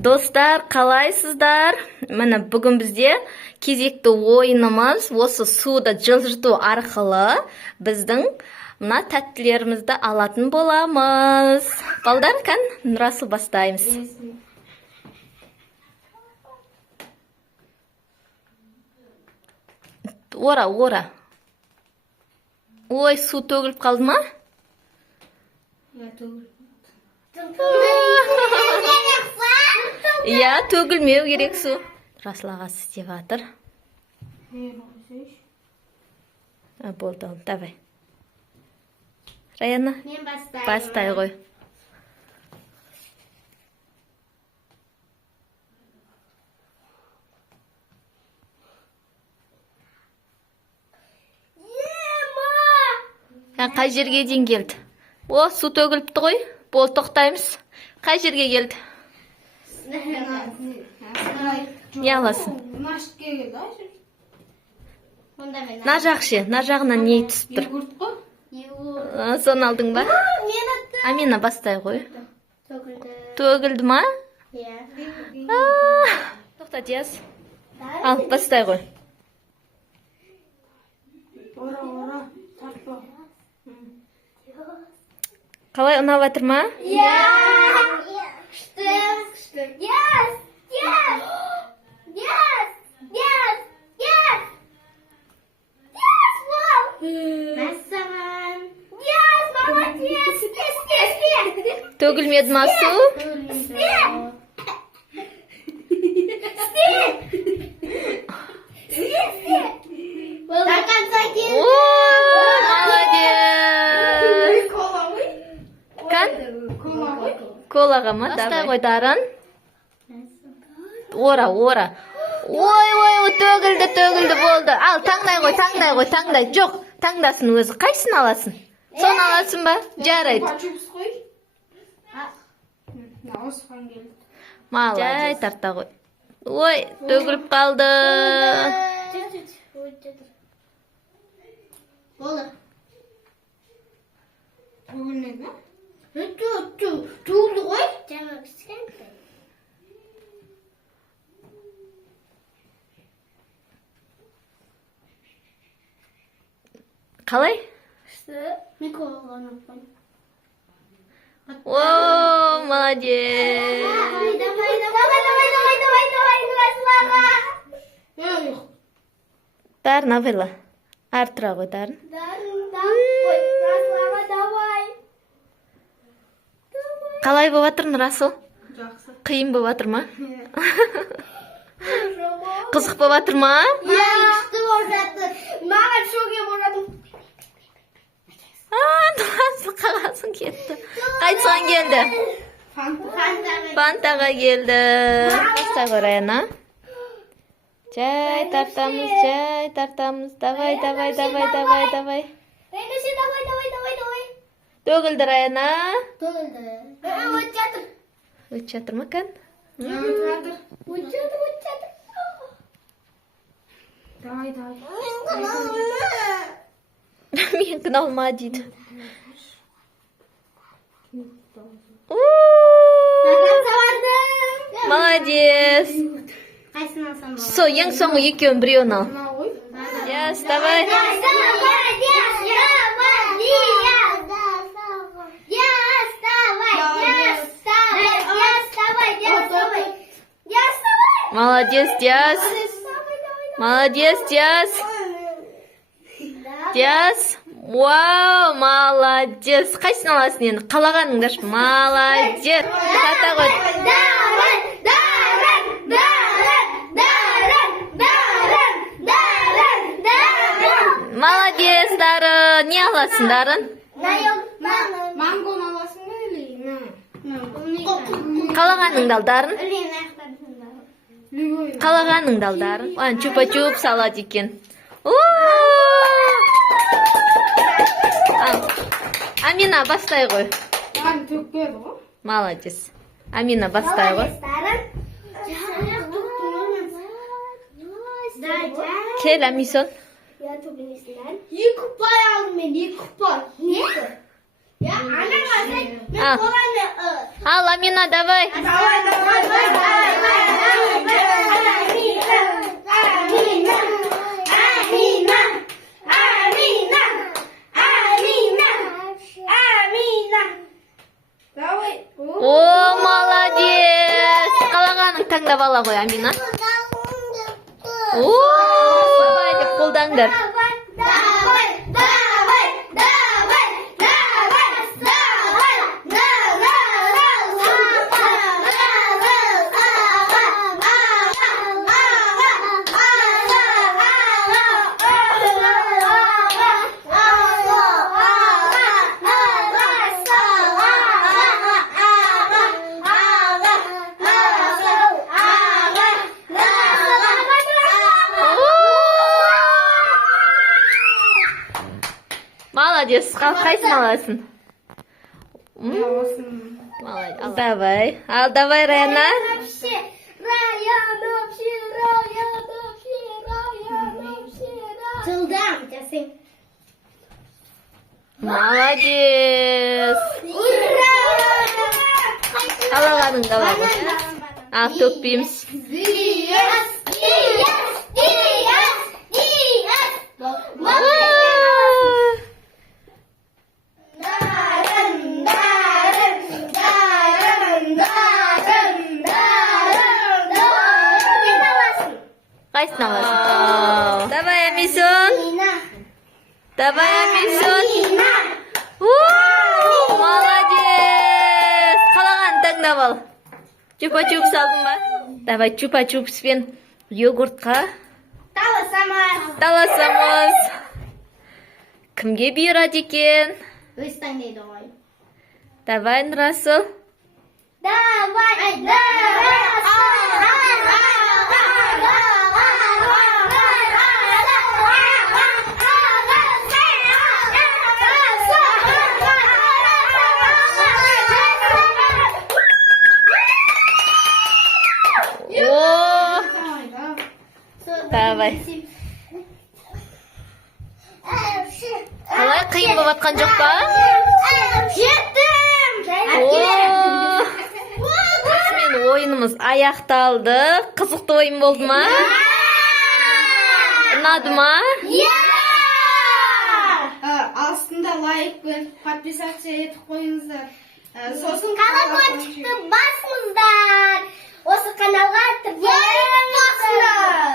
Достар, қалайсыздар? Міне бүгін бізде кезекті ойынымыз осы суды жылжыту арқылы біздің мына тәттілерімізді алатын боламыз. Балдар, кән, Расыл бастаймыз. Ора. Ой, су төгіліп қалды ма? Иә, төгілмеу керек су. Расыл ағасы істеп жатыр. Болды, давай. Раяна, бастай ғой. Қай жерге дейін келді? О, су төгіліпті ғой. Бол, тоқтаймыз. Қай жерге келді? Не аласың? На жақ ше, на жағынан не түсіп тұр? Соны алдың ба? Амина, бастай ғой. Төгілді ма? Тоқта, Диас. Ал, бастай ғой. Қалай, ұнап жатыр ма? Төгілмеді ма су? Колаға ма? Бастай ғой, Дарын. Ора. Ой, төгілді болды. Ал, таңдай ғой. Жоқ, таңдасын өзі. Қайсын аласын? Соны аласын ба? Жарайды. Жай, тарта ғой. Ой, төгіліп қалды. Туылды ғой? Жаңа кішкентай. Қалай? Микрофон. О, молодец. Давай. Дарын, авайла. Артыра ғой, Дарын. Қалай болып жатыр, Расыл? Жақсы. Қиын болып жатыр ма? Қызық болып жатыр ма? Күшті болып жатыр. Маған шоуге борадым. Расыл қағасың кетті. Қайтысқан келді? Фантаға келді. Бастай ғой, Раяна. Жай тартамыз. Давай. Төгілді, Раяна. Өт жатыр ма кән? Өт жатыр. Давай. Мен қыналма дейді. Молодец. Со, ең соңғы екеуін біреуін ал. Yes, давай. Молодец, Диас. Вау, молодец. Қайсын аласың енді? Қалағаныңдашы. Молодец. Тарта ғой. Молодец, Дарын. Не аласың, Дарын? Мангон аласың ба или? Қалағаныңды ал, Дарын. Қалағаныңды ал, Дарын. Чупа-чуп салады екен. Амина, бастай ғой. Молодец. Амина, бастай ғой. Кел, Амисон. Екі ұпай алдым мен, 2 ұпай. Не? Ya anam sen ne Al. kolanı Al, Amина, давай. О, молодец. Қалағаның таңдап ала ғой, Амина. О, давай деп қолдаңдар. Молодец. Қайсысын аласың? Молодец. Давай. Ал, давай, Рена. Молодец. Қалағаның давай ғой. Ал, төкпейміз. Қайсысын аласың? Давай, Амисон. Давай, Амисон. Молодец. Қалаған таңдап ал. Чупа-чупс алдың ба? Давай, чупа-чупспен йогуртқа таласамыз. Кімге бұйырады екен? Өз таңдайды ғой. Давай, Нұрасыл. Давай. Давай. Қалай қиын болып атқан жоқ па? Жеттім! Осымен ойынымыз аяқталды. Қызықты ойын болды ма? Ұнады ма? Астында лайк пен подписаться етіп қойыңыздар. Сосын Колокольчикті басыңыздар. Осы каналға тіркеліп қосыңдар.